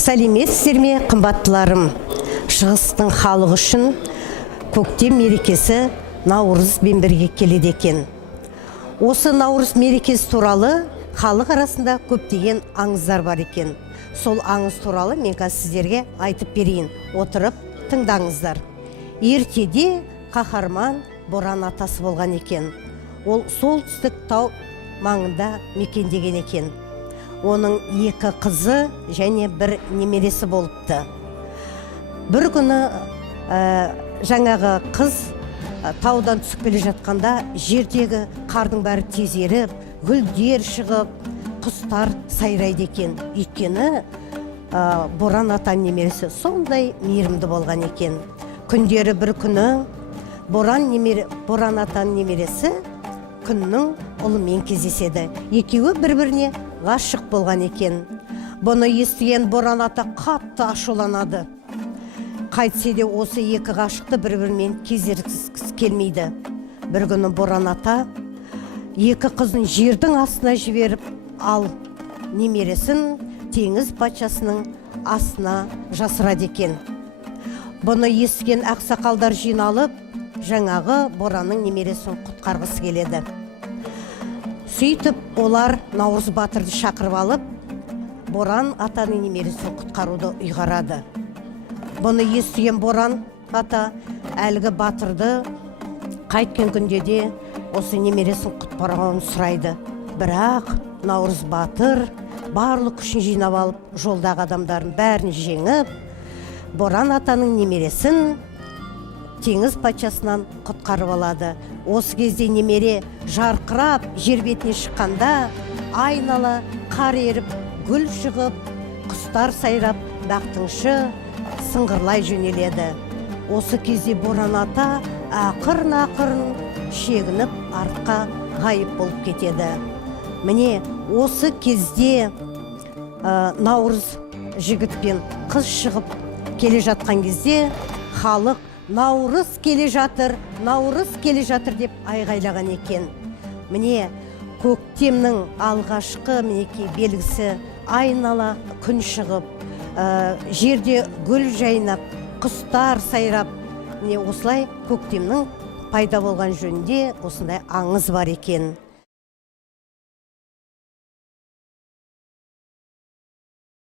Сәлеметсіздер ме, қымбаттыларым? Шығыстың халық үшін көктем мерекесі Наурызбен бірге келеді екен. Осы Наурыз мерекесі туралы халық арасында көптеген аңыздар бар екен. Сол аңыз туралы мен сіздерге айтып берейін. Отырып тыңдаңыздар. Ертеде қаһарман Боран атасы болған екен. Ол солтүстік тау маңында мекендеген екен. Оның екі қызы және бір немересі болыпты. Бір күні жаңағы қыз таудан түсіп келе жатқанда жердегі қардың бәрі тезеріп, гүлдер шығып, құстар сайрайды екен. Өйткені Боран атаның немересі сондай мейірімді болған екен. Күндері бір күні Боран атаның немересі күннің ұлымен кездеседі. Екеуі бір-біріне ғашық болған екен. Бұны естіген Боран ата қатты ашуланады. Қайтсе де осы екі ғашықты бір-бірімен кездескісі келмейді. Бір күні Боран ата екі қызын жердің астына жіберіп, ал немересін теңіз патшасының астына жасырады екен. Бұны естіген ақсақалдар жиналып, жаңағы Боранның немересін құтқарғысы келеді. Сөйтіп олар Наурыз батырды шақырып алып, Боран атаның немересін құтқаруды ұйғарады. Бұны естіген Боран ата әлгі батырды қайткен күнде де осы немересін құтқаруын сұрайды. Бірақ Наурыз батыр барлық күшін жинап алып, жолдағы адамдардың бәрін жеңіп, Боран атаның немересін теңіз патшасынан құтқарып алады. Осы кезде немере жарқырап жер бетіне шыққанда, айнала қар еріп, гүл шығып, құстар сайрап, бақтыңшы сыңғырлай жөнеледі. Осы кезде Боран ата ақырын-ақырын шегініп артқа ғайып болып кетеді. Міне осы кезде Наурыз жігітпен қыз шығып келе жатқан кезде халық Наурыз келе жатыр, Наурыз келе жатыр деп айғайлаған екен. Міне көктемнің алғашқы мінекей белгісі айнала күн шығып, жерде гүл жайнап, құстар сайрап, міне осылай көктемнің пайда болған жөнінде осындай аңыз бар екен.